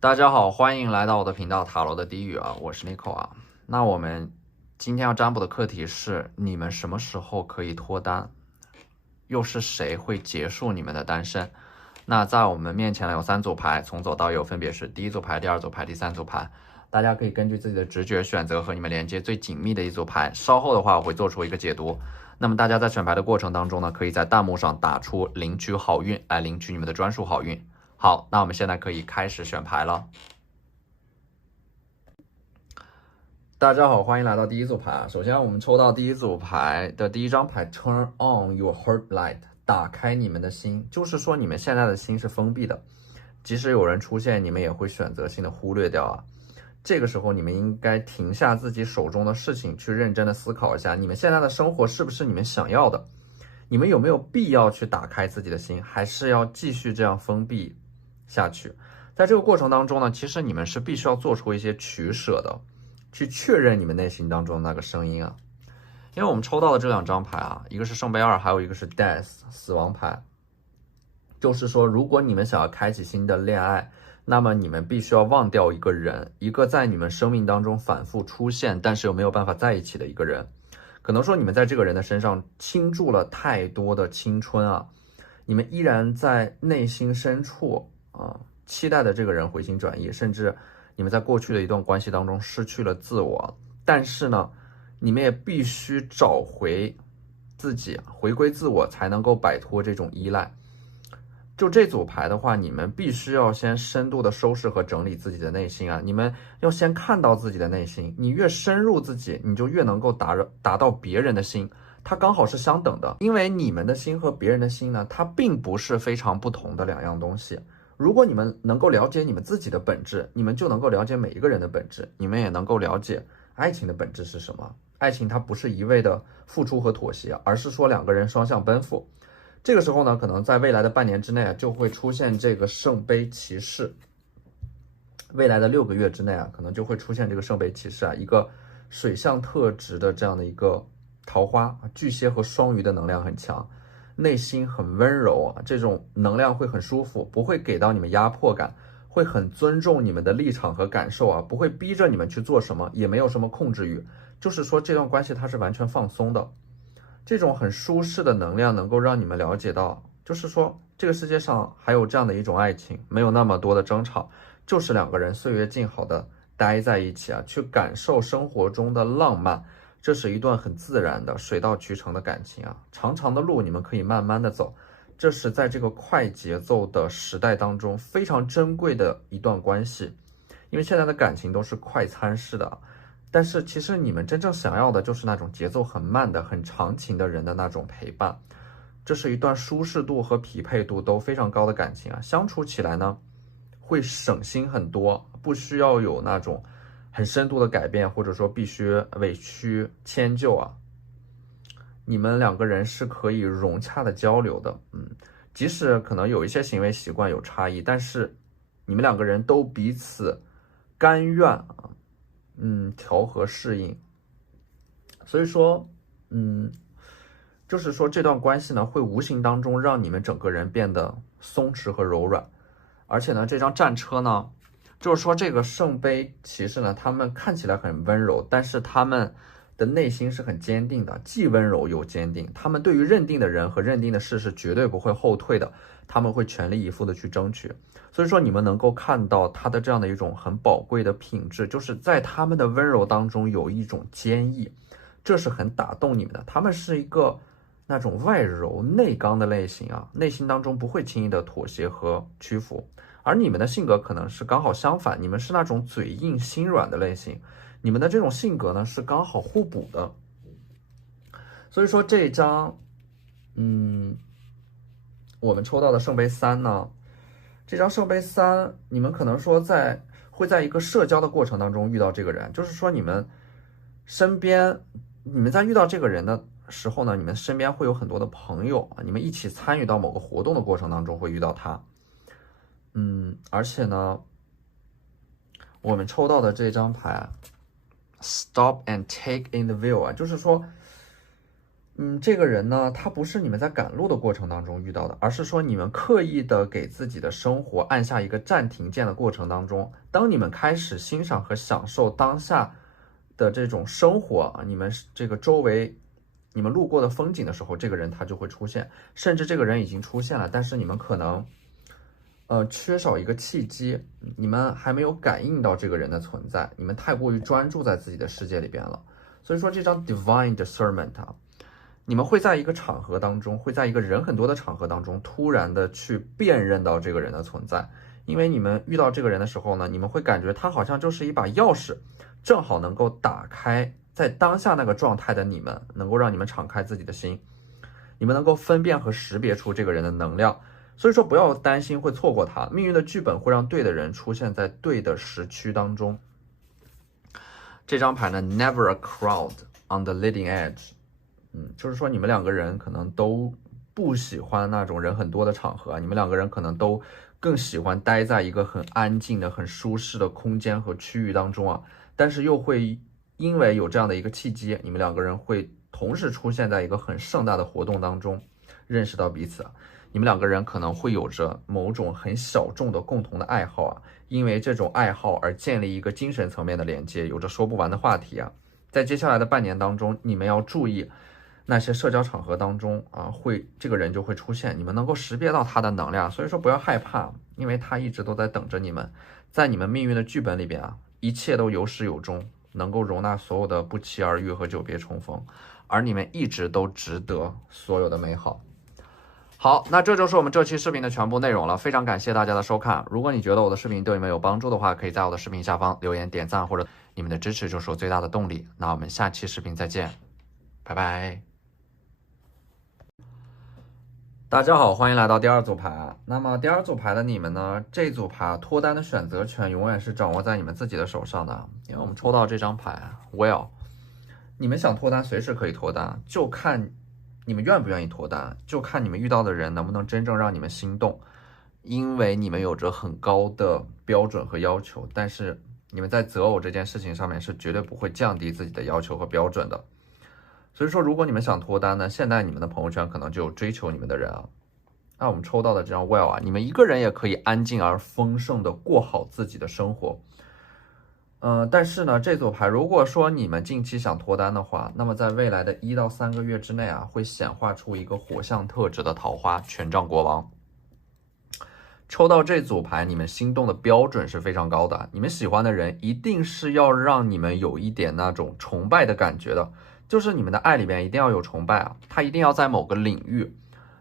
大家好，欢迎来到我的频道塔罗的低语啊，我是 Nico 啊。那我们今天要占卜的课题是：你们什么时候可以脱单？又是谁会结束你们的单身？那在我们面前呢有3组牌，从左到右分别是第一组牌、第2组牌、第3组牌。大家可以根据自己的直觉选择和你们连接最紧密的一组牌。稍后的话我会做出一个解读。那么大家在选牌的过程当中呢，可以在弹幕上打出领取好运来领取你们的专属好运。好，那我们现在可以开始选牌了。大家好，欢迎来到第一组牌。首先，我们抽到第一组牌的第一张牌 ，Turn on your heart light， 打开你们的心，就是说你们现在的心是封闭的，即使有人出现，你们也会选择性的忽略掉啊。这个时候，你们应该停下自己手中的事情，去认真的思考一下，你们现在的生活是不是你们想要的？你们有没有必要去打开自己的心，还是要继续这样封闭下去？在这个过程当中呢，其实你们是必须要做出一些取舍的。去确认你们内心当中的那个声音啊，因为我们抽到的这2张牌啊，一个是圣杯2，还有一个是 Death 死亡牌，就是说，如果你们想要开启新的恋爱，那么你们必须要忘掉一个人，一个在你们生命当中反复出现，但是又没有办法在一起的一个人。可能说你们在这个人的身上倾注了太多的青春啊，你们依然在内心深处期待的这个人回心转意，甚至你们在过去的一段关系当中失去了自我，但是呢，你们也必须找回自己，回归自我，才能够摆脱这种依赖。就这组牌的话，你们必须要先深度的收拾和整理自己的内心啊！你们要先看到自己的内心，你越深入自己，你就越能够达到别人的心，它刚好是相等的。因为你们的心和别人的心呢，它并不是非常不同的2样东西。如果你们能够了解你们自己的本质，你们就能够了解每一个人的本质，你们也能够了解爱情的本质是什么。爱情它不是一味的付出和妥协，而是说2个人双向奔赴。这个时候呢，可能在未来的半年之内就会出现这个圣杯骑士。未来的6个月之内可能就会出现这个圣杯骑士一个水象特质的这样的一个桃花。巨蟹和双鱼的能量很强，内心很温柔这种能量会很舒服，不会给到你们压迫感，会很尊重你们的立场和感受不会逼着你们去做什么，也没有什么控制欲，就是说这段关系它是完全放松的。这种很舒适的能量能够让你们了解到，就是说这个世界上还有这样的一种爱情，没有那么多的争吵，就是2个人岁月静好的待在一起去感受生活中的浪漫。这是一段很自然的水到渠成的感情长长的路你们可以慢慢的走，这是在这个快节奏的时代当中非常珍贵的一段关系。因为现在的感情都是快餐式的，但是其实你们真正想要的就是那种节奏很慢的、很长情的人的那种陪伴。这是一段舒适度和匹配度都非常高的感情相处起来呢会省心很多，不需要有那种很深度的改变，或者说必须委屈迁就你们2个人是可以融洽的交流的，即使可能有一些行为习惯有差异，但是你们2个人都彼此甘愿调和适应。所以说就是说这段关系呢会无形当中让你们整个人变得松弛和柔软。而且呢这张战车呢，就是说这个圣杯骑士呢，他们看起来很温柔，但是他们的内心是很坚定的，既温柔又坚定。他们对于认定的人和认定的事是绝对不会后退的，他们会全力以赴的去争取。所以说你们能够看到他的这样的一种很宝贵的品质，就是在他们的温柔当中有一种坚毅，这是很打动你们的。他们是一个那种外柔内刚的类型内心当中不会轻易的妥协和屈服。而你们的性格可能是刚好相反，你们是那种嘴硬心软的类型，你们的这种性格呢是刚好互补的。所以说这一张我们抽到的圣杯3呢，这张圣杯3你们可能说会在一个社交的过程当中遇到这个人，就是说你们身边你们在遇到这个人的时候呢，你们身边会有很多的朋友你们一起参与到某个活动的过程当中会遇到他。而且呢我们抽到的这张牌Stop and take in the view就是说这个人呢，他不是你们在赶路的过程当中遇到的，而是说你们刻意的给自己的生活按下一个暂停键的过程当中，当你们开始欣赏和享受当下的这种生活，你们这个周围你们路过的风景的时候，这个人他就会出现，甚至这个人已经出现了，但是你们可能缺少一个契机，你们还没有感应到这个人的存在，你们太过于专注在自己的世界里边了。所以说这张 Divine Discernment 啊，你们会在一个场合当中，会在一个人很多的场合当中，突然的去辨认到这个人的存在。因为你们遇到这个人的时候呢，你们会感觉他好像就是一把钥匙，正好能够打开在当下那个状态的你们，能够让你们敞开自己的心，你们能够分辨和识别出这个人的能量。所以说不要担心会错过他，命运的剧本会让对的人出现在对的时区当中。这张牌呢 ，Never a crowd on the leading edge，就是说你们两个人可能都不喜欢那种人很多的场合，你们两个人可能都更喜欢待在一个很安静的、很舒适的空间和区域当中啊，但是又会因为有这样的一个契机，你们两个人会同时出现在一个很盛大的活动当中，认识到彼此。你们两个人可能会有着某种很小众的共同的爱好啊，因为这种爱好而建立一个精神层面的连接，有着说不完的话题啊。在接下来的半年当中，你们要注意那些社交场合当中啊，这个人就会出现，你们能够识别到他的能量，所以说不要害怕，因为他一直都在等着你们，在你们命运的剧本里边啊，一切都有始有终，能够容纳所有的不期而遇和久别重逢，而你们一直都值得所有的美好。好，那这就是我们这期视频的全部内容了，非常感谢大家的收看。如果你觉得我的视频对你们有帮助的话，可以在我的视频下方留言点赞，或者你们的支持就是我最大的动力。那我们下期视频再见，拜拜。大家好，欢迎来到第二组牌。那么第二组牌的你们呢，这组牌脱单的选择权永远是掌握在你们自己的手上的，因为我们抽到这张牌 Well， 你们想脱单随时可以脱单，就看你们愿不愿意脱单，就看你们遇到的人能不能真正让你们心动，因为你们有着很高的标准和要求，但是你们在择偶这件事情上面是绝对不会降低自己的要求和标准的。所以说，如果你们想脱单呢，现在你们的朋友圈可能就有追求你们的人啊。那我们抽到的这张 Well 啊，你们一个人也可以安静而丰盛的过好自己的生活。但是呢，这组牌如果说你们近期想脱单的话，那么在未来的1到3个月之内啊，会显化出一个火象特质的桃花权杖国王。抽到这组牌，你们心动的标准是非常高的，你们喜欢的人一定是要让你们有一点那种崇拜的感觉的，就是你们的爱里边一定要有崇拜啊，他一定要在某个领域、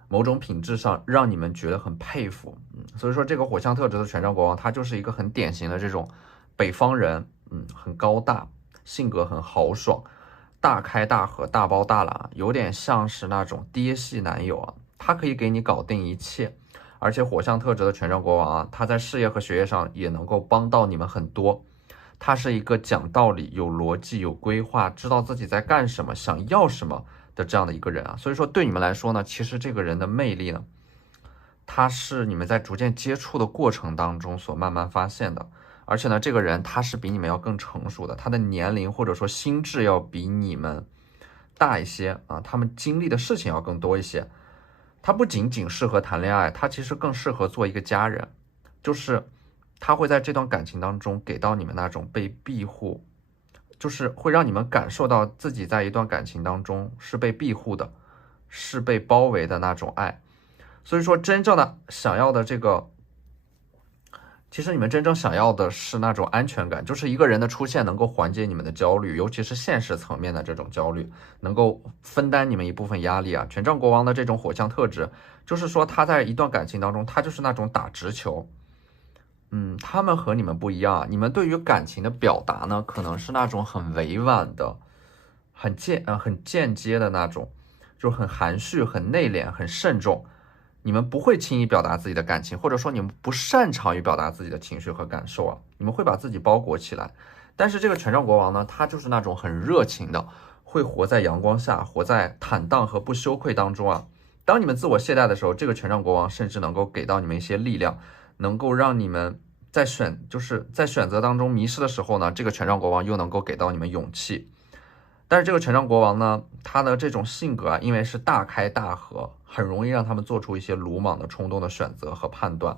某种品质上让你们觉得很佩服。所以说这个火象特质的权杖国王，他就是一个很典型的这种北方人，很高大，性格很豪爽，大开大合，大包大揽，有点像是那种爹系男友啊，他可以给你搞定一切。而且火象特质的权杖国王啊，他在事业和学业上也能够帮到你们很多。他是一个讲道理、有逻辑、有规划，知道自己在干什么、想要什么的这样的一个人啊。所以说对你们来说呢，其实这个人的魅力呢，他是你们在逐渐接触的过程当中所慢慢发现的。而且呢，这个人他是比你们要更成熟的，他的年龄或者说心智要比你们大一些啊，他们经历的事情要更多一些。他不仅仅适合谈恋爱，他其实更适合做一个家人，就是他会在这段感情当中给到你们那种被庇护，就是会让你们感受到自己在一段感情当中是被庇护的，是被包围的那种爱。所以说真正的想要的这个，其实你们真正想要的是那种安全感，就是一个人的出现能够缓解你们的焦虑，尤其是现实层面的这种焦虑，能够分担你们一部分压力啊。权杖国王的这种火象特质，就是说他在一段感情当中，他就是那种打直球。他们和你们不一样，你们对于感情的表达呢，可能是那种很委婉的，很间接的那种，就很含蓄、很内敛、很慎重。你们不会轻易表达自己的感情，或者说你们不擅长于表达自己的情绪和感受啊，你们会把自己包裹起来。但是这个权杖国王呢，他就是那种很热情的，会活在阳光下，活在坦荡和不羞愧当中啊。当你们自我懈怠的时候，这个权杖国王甚至能够给到你们一些力量，能够让你们在选择当中迷失的时候呢，这个权杖国王又能够给到你们勇气。但是这个权杖国王呢，他的这种性格啊，因为是大开大合，很容易让他们做出一些鲁莽的冲动的选择和判断。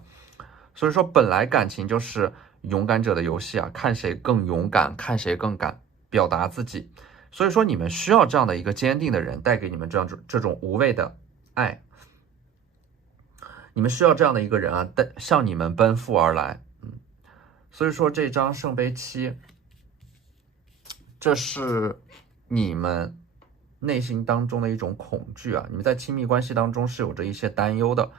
所以说本来感情就是勇敢者的游戏啊，看谁更勇敢，看谁更敢表达自己。所以说你们需要这样的一个坚定的人带给你们这种无畏的爱，你们需要这样的一个人啊，向你们奔赴而来。所以说这张圣杯七，这是你们内心当中的一种恐惧啊，你们在亲密关系当中是有着一些担忧的，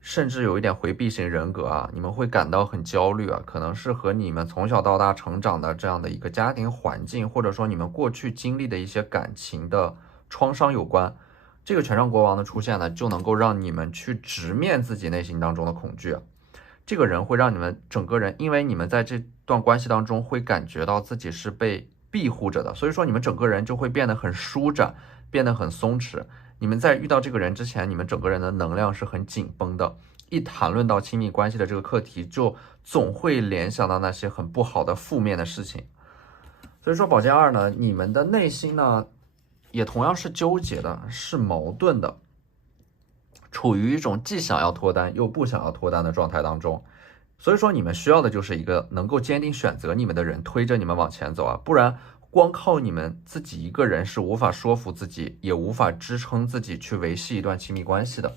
甚至有一点回避型人格啊，你们会感到很焦虑啊，可能是和你们从小到大成长的这样的一个家庭环境，或者说你们过去经历的一些感情的创伤有关。这个权杖国王的出现呢，就能够让你们去直面自己内心当中的恐惧啊。这个人会让你们整个人，因为你们在这段关系当中会感觉到自己是被庇护着的，所以说你们整个人就会变得很舒展，变得很松弛。你们在遇到这个人之前，你们整个人的能量是很紧绷的，一谈论到亲密关系的这个课题，就总会联想到那些很不好的负面的事情。所以说宝剑二呢，你们的内心呢也同样是纠结的，是矛盾的，处于一种既想要脱单又不想要脱单的状态当中。所以说你们需要的就是一个能够坚定选择你们的人推着你们往前走啊，不然光靠你们自己一个人是无法说服自己，也无法支撑自己去维系一段亲密关系的。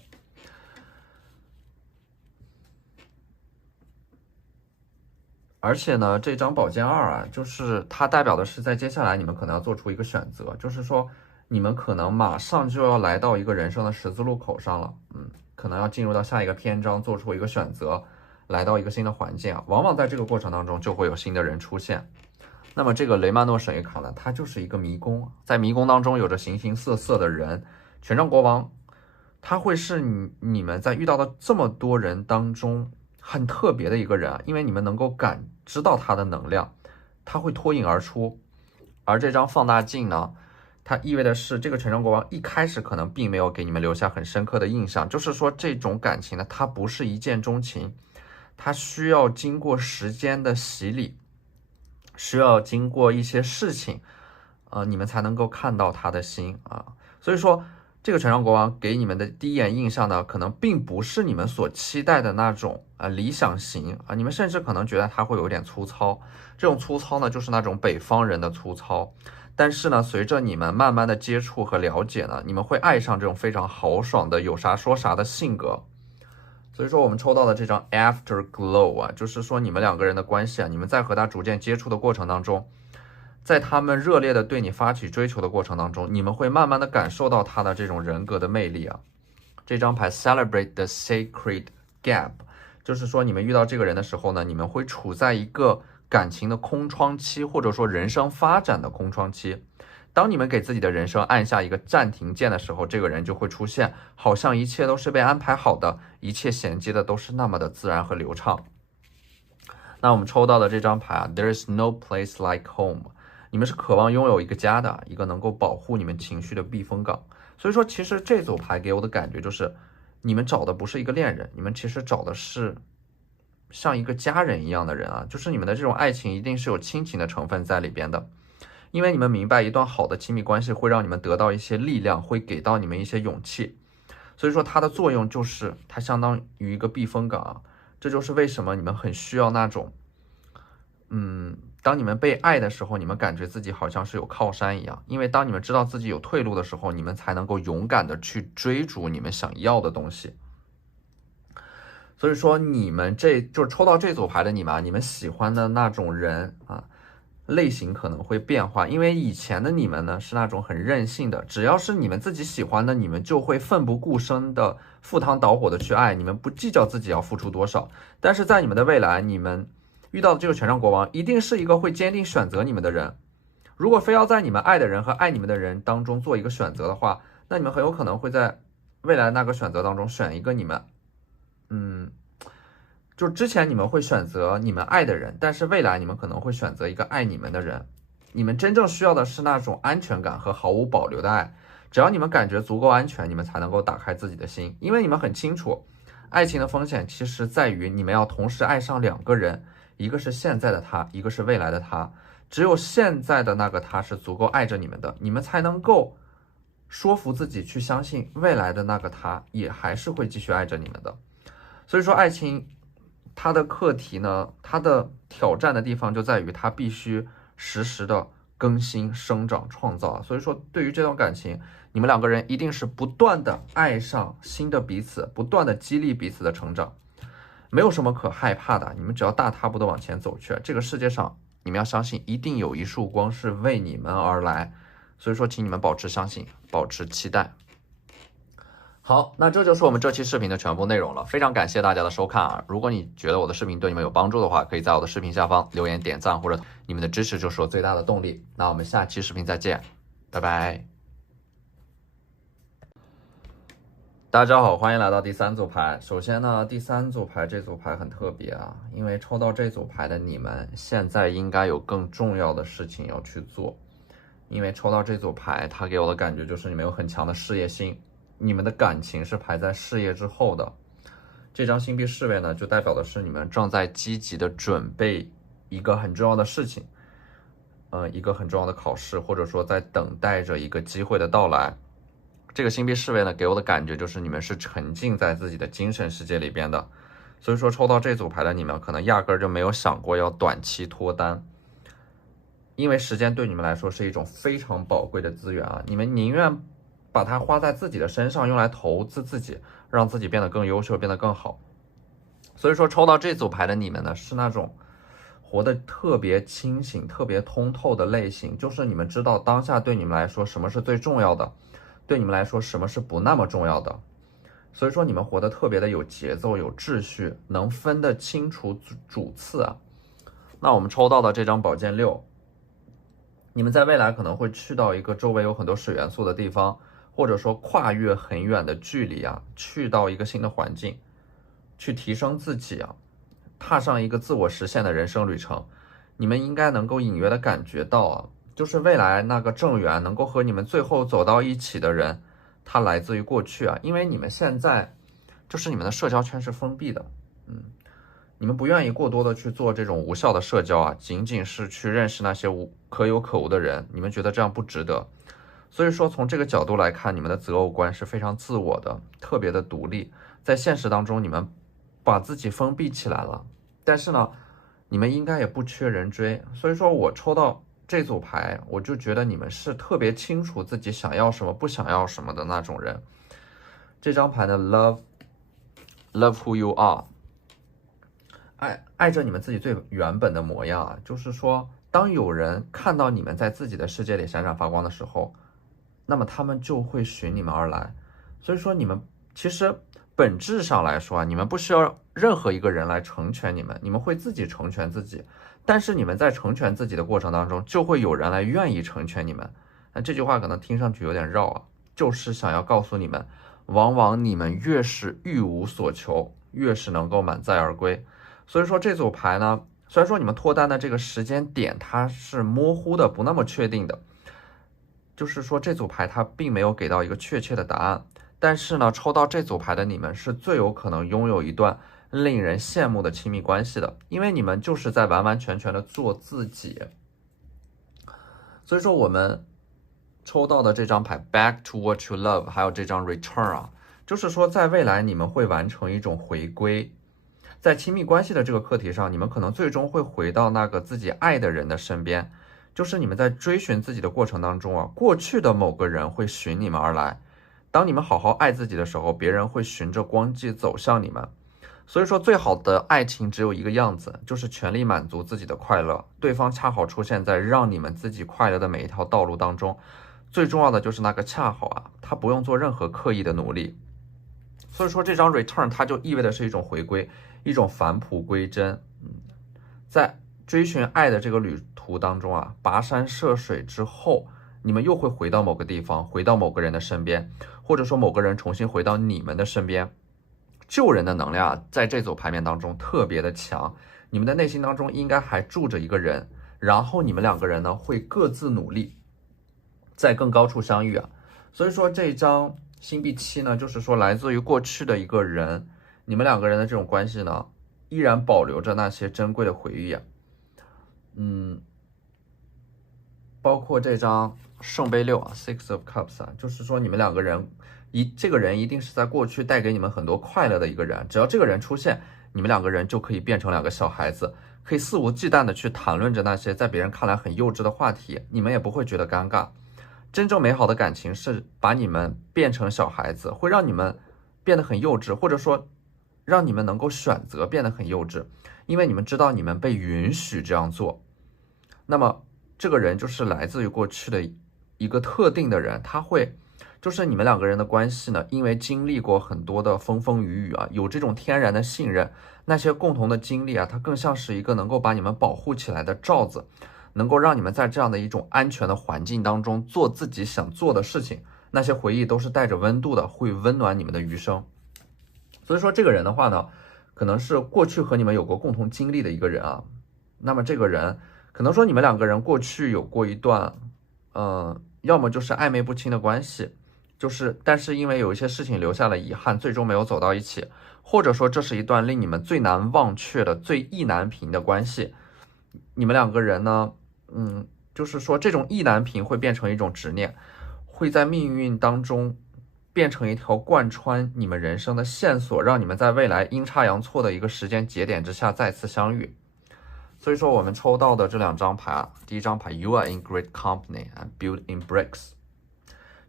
而且呢，这张宝剑二啊，就是它代表的是在接下来你们可能要做出一个选择，就是说你们可能马上就要来到一个人生的十字路口上了，可能要进入到下一个篇章，做出一个选择，来到一个新的环境啊，往往在这个过程当中就会有新的人出现。那么这个雷曼诺神谕卡呢，它就是一个迷宫，在迷宫当中有着形形色色的人。权杖国王，他会是你们在遇到的这么多人当中很特别的一个人啊，因为你们能够感知到他的能量，他会脱颖而出。而这张放大镜呢，它意味的是这个权杖国王一开始可能并没有给你们留下很深刻的印象，就是说这种感情呢，它不是一见钟情，它需要经过时间的洗礼，需要经过一些事情，你们才能够看到他的心啊。所以说这个权杖国王给你们的第一眼印象呢，可能并不是你们所期待的那种理想型啊，你们甚至可能觉得他会有点粗糙，这种粗糙呢，就是那种北方人的粗糙。但是呢，随着你们慢慢的接触和了解呢，你们会爱上这种非常豪爽的有啥说啥的性格。所以说我们抽到的这张 Afterglow 啊，就是说你们两个人的关系啊，你们在和他逐渐接触的过程当中，在他们热烈的对你发起追求的过程当中，你们会慢慢的感受到他的这种人格的魅力啊。这张牌 Celebrate the Sacred Gap， 就是说你们遇到这个人的时候呢，你们会处在一个感情的空窗期，或者说人生发展的空窗期。当你们给自己的人生按下一个暂停键的时候，这个人就会出现，好像一切都是被安排好的，一切衔接的都是那么的自然和流畅。那我们抽到的这张牌啊 ，There is no place like home， 你们是渴望拥有一个家的，一个能够保护你们情绪的避风港。所以说，其实这组牌给我的感觉就是，你们找的不是一个恋人，你们其实找的是像一个家人一样的人啊，就是你们的这种爱情一定是有亲情的成分在里边的。因为你们明白一段好的亲密关系会让你们得到一些力量，会给到你们一些勇气，所以说它的作用就是它相当于一个避风港啊。这就是为什么你们很需要那种当你们被爱的时候，你们感觉自己好像是有靠山一样，因为当你们知道自己有退路的时候，你们才能够勇敢的去追逐你们想要的东西。所以说你们这就是抽到这组牌的你们，你们喜欢的那种人啊，类型可能会变化，因为以前的你们呢是那种很任性的，只要是你们自己喜欢的，你们就会奋不顾身的赴汤蹈火的去爱，你们不计较自己要付出多少。但是在你们的未来，你们遇到的这个权杖国王一定是一个会坚定选择你们的人。如果非要在你们爱的人和爱你们的人当中做一个选择的话，那你们很有可能会在未来那个选择当中选一个你们就之前你们会选择你们爱的人，但是未来你们可能会选择一个爱你们的人。你们真正需要的是那种安全感和毫无保留的爱，只要你们感觉足够安全，你们才能够打开自己的心，因为你们很清楚，爱情的风险其实在于你们要同时爱上两个人，一个是现在的他，一个是未来的他。只有现在的那个他是足够爱着你们的，你们才能够说服自己去相信未来的那个他也还是会继续爱着你们的。所以说爱情它的课题呢，它的挑战的地方就在于它必须实时的更新、生长、创造。所以说对于这段感情，你们两个人一定是不断的爱上新的彼此，不断的激励彼此的成长，没有什么可害怕的，你们只要大踏步的往前走去。这个世界上你们要相信，一定有一束光是为你们而来。所以说请你们保持相信，保持期待。好，那这就是我们这期视频的全部内容了，非常感谢大家的收看啊！如果你觉得我的视频对你们有帮助的话，可以在我的视频下方留言点赞，或者你们的支持就是我最大的动力。那我们下期视频再见，拜拜。大家好，欢迎来到第三组牌。首先呢，第三组牌这组牌很特别啊，因为抽到这组牌的你们现在应该有更重要的事情要去做。因为抽到这组牌，它给我的感觉就是你们有很强的事业心。你们的感情是排在事业之后的。这张星币侍卫呢，就代表的是你们正在积极的准备一个很重要的事情，一个很重要的考试，或者说在等待着一个机会的到来。这个星币侍卫呢，给我的感觉就是你们是沉浸在自己的精神世界里边的。所以说抽到这组牌的你们，可能压根儿就没有想过要短期脱单，因为时间对你们来说是一种非常宝贵的资源啊，你们宁愿把它花在自己的身上，用来投资自己，让自己变得更优秀，变得更好。所以说抽到这组牌的你们呢，是那种活得特别清醒、特别通透的类型，就是你们知道当下对你们来说什么是最重要的，对你们来说什么是不那么重要的。所以说你们活得特别的有节奏、有秩序，能分得清楚主次啊。那我们抽到的这张宝剑6，你们在未来可能会去到一个周围有很多水元素的地方，或者说跨越很远的距离啊，去到一个新的环境，去提升自己啊，踏上一个自我实现的人生旅程。你们应该能够隐约的感觉到啊，就是未来那个正缘能够和你们最后走到一起的人，他来自于过去啊，因为你们现在就是你们的社交圈是封闭的，你们不愿意过多的去做这种无效的社交啊，仅仅是去认识那些可有可无的人，你们觉得这样不值得。所以说从这个角度来看，你们的择偶观是非常自我的，特别的独立。在现实当中，你们把自己封闭起来了，但是呢，你们应该也不缺人追。所以说我抽到这组牌，我就觉得你们是特别清楚自己想要什么，不想要什么的那种人。这张牌呢 ，Love who you are， 爱着你们自己最原本的模样啊，就是说，当有人看到你们在自己的世界里闪闪发光的时候，那么他们就会寻你们而来。所以说你们其实本质上来说啊，你们不需要任何一个人来成全你们，你们会自己成全自己。但是你们在成全自己的过程当中，就会有人来愿意成全你们。那这句话可能听上去有点绕啊，就是想要告诉你们，往往你们越是欲无所求，越是能够满载而归。所以说这组牌呢，虽然说你们脱单的这个时间点它是模糊的，不那么确定的，就是说这组牌它并没有给到一个确切的答案，但是呢，抽到这组牌的你们是最有可能拥有一段令人羡慕的亲密关系的，因为你们就是在完完全全的做自己。所以说我们抽到的这张牌 Back to what you love， 还有这张 Return 啊，就是说在未来你们会完成一种回归。在亲密关系的这个课题上，你们可能最终会回到那个自己爱的人的身边，就是你们在追寻自己的过程当中啊，过去的某个人会寻你们而来。当你们好好爱自己的时候，别人会循着光迹走向你们。所以说最好的爱情只有一个样子，就是全力满足自己的快乐，对方恰好出现在让你们自己快乐的每一条道路当中。最重要的就是那个恰好啊，他不用做任何刻意的努力。所以说这张 return 它就意味的是一种回归，一种返璞归真。在追寻爱的这个旅途当中啊，跋山涉水之后，你们又会回到某个地方，回到某个人的身边，或者说某个人重新回到你们的身边。救人的能量在这组牌面当中特别的强，你们的内心当中应该还住着一个人，然后你们两个人呢会各自努力，在更高处相遇啊。所以说这张星币7呢，就是说来自于过去的一个人，你们两个人的这种关系呢，依然保留着那些珍贵的回忆啊。包括这张圣杯六啊 ，Six of Cups 啊，就是说你们两个人这个人一定是在过去带给你们很多快乐的一个人，只要这个人出现，你们两个人就可以变成两个小孩子，可以肆无忌惮的去谈论着那些在别人看来很幼稚的话题，你们也不会觉得尴尬。真正美好的感情是把你们变成小孩子，会让你们变得很幼稚，或者说让你们能够选择变得很幼稚，因为你们知道你们被允许这样做。那么这个人就是来自于过去的一个特定的人，他会就是你们两个人的关系呢，因为经历过很多的风风雨雨啊，有这种天然的信任，那些共同的经历啊，它更像是一个能够把你们保护起来的罩子，能够让你们在这样的一种安全的环境当中做自己想做的事情，那些回忆都是带着温度的，会温暖你们的余生。所以说这个人的话呢，可能是过去和你们有过共同经历的一个人啊。那么这个人可能说你们两个人过去有过一段要么就是暧昧不清的关系，但是因为有一些事情留下了遗憾，最终没有走到一起，或者说这是一段令你们最难忘却的、最意难平的关系。你们两个人呢，就是说这种意难平会变成一种执念，会在命运当中变成一条贯穿你们人生的线索，让你们在未来阴差阳错的一个时间节点之下再次相遇。所以说我们抽到的这两张牌啊，第一张牌 You are in great company and built in bricks，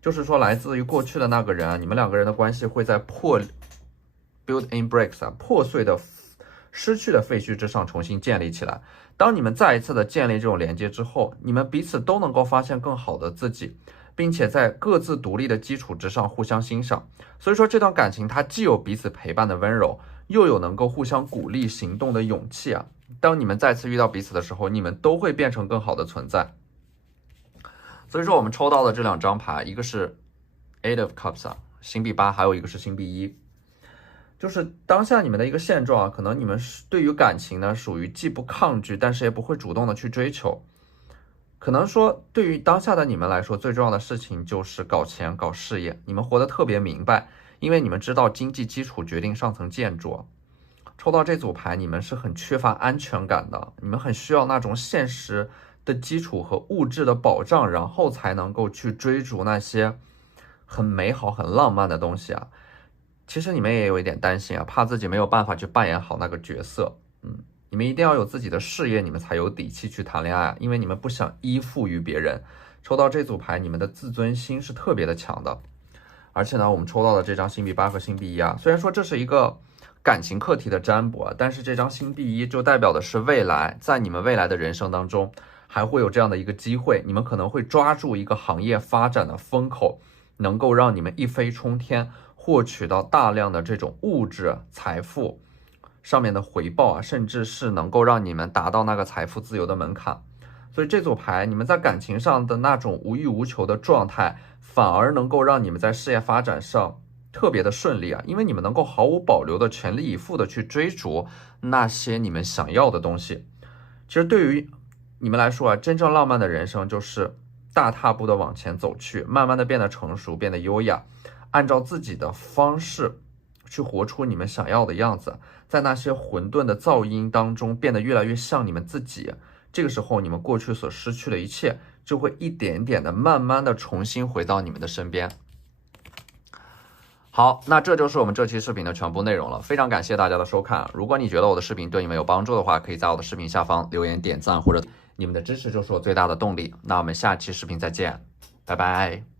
就是说来自于过去的那个人啊，你们两个人的关系会在built in bricks 啊，破碎的失去的废墟之上重新建立起来。当你们再一次的建立这种连接之后，你们彼此都能够发现更好的自己，并且在各自独立的基础之上互相欣赏。所以说这段感情它既有彼此陪伴的温柔，又有能够互相鼓励行动的勇气啊。当你们再次遇到彼此的时候，你们都会变成更好的存在。所以说我们抽到的这两张牌，一个是 Eight of Cups 啊，星币8，还有一个是星币1。就是当下你们的一个现状啊，可能你们对于感情呢属于既不抗拒，但是也不会主动的去追求。可能说对于当下的你们来说，最重要的事情就是搞钱搞事业，你们活得特别明白，因为你们知道经济基础决定上层建筑。抽到这组牌，你们是很缺乏安全感的，你们很需要那种现实的基础和物质的保障，然后才能够去追逐那些很美好很浪漫的东西啊。其实你们也有一点担心啊，怕自己没有办法去扮演好那个角色。你们一定要有自己的事业，你们才有底气去谈恋爱啊，因为你们不想依附于别人。抽到这组牌，你们的自尊心是特别的强的。而且呢，我们抽到的这张星币8和星币1啊，虽然说这是一个感情课题的占卜啊，但是这张星币1就代表的是未来，在你们未来的人生当中，还会有这样的一个机会，你们可能会抓住一个行业发展的风口，能够让你们一飞冲天，获取到大量的这种物质财富上面的回报啊，甚至是能够让你们达到那个财富自由的门槛。所以这组牌，你们在感情上的那种无欲无求的状态，反而能够让你们在事业发展上特别的顺利啊，因为你们能够毫无保留的全力以赴的去追逐那些你们想要的东西。其实对于你们来说啊，真正浪漫的人生就是大踏步的往前走去，慢慢的变得成熟，变得优雅，按照自己的方式去活出你们想要的样子，在那些混沌的噪音当中变得越来越像你们自己。这个时候你们过去所失去的一切就会一点点的慢慢的重新回到你们的身边。好，那这就是我们这期视频的全部内容了，非常感谢大家的收看。如果你觉得我的视频对你们有帮助的话，可以在我的视频下方留言点赞，或者你们的支持就是我最大的动力。那我们下期视频再见，拜拜。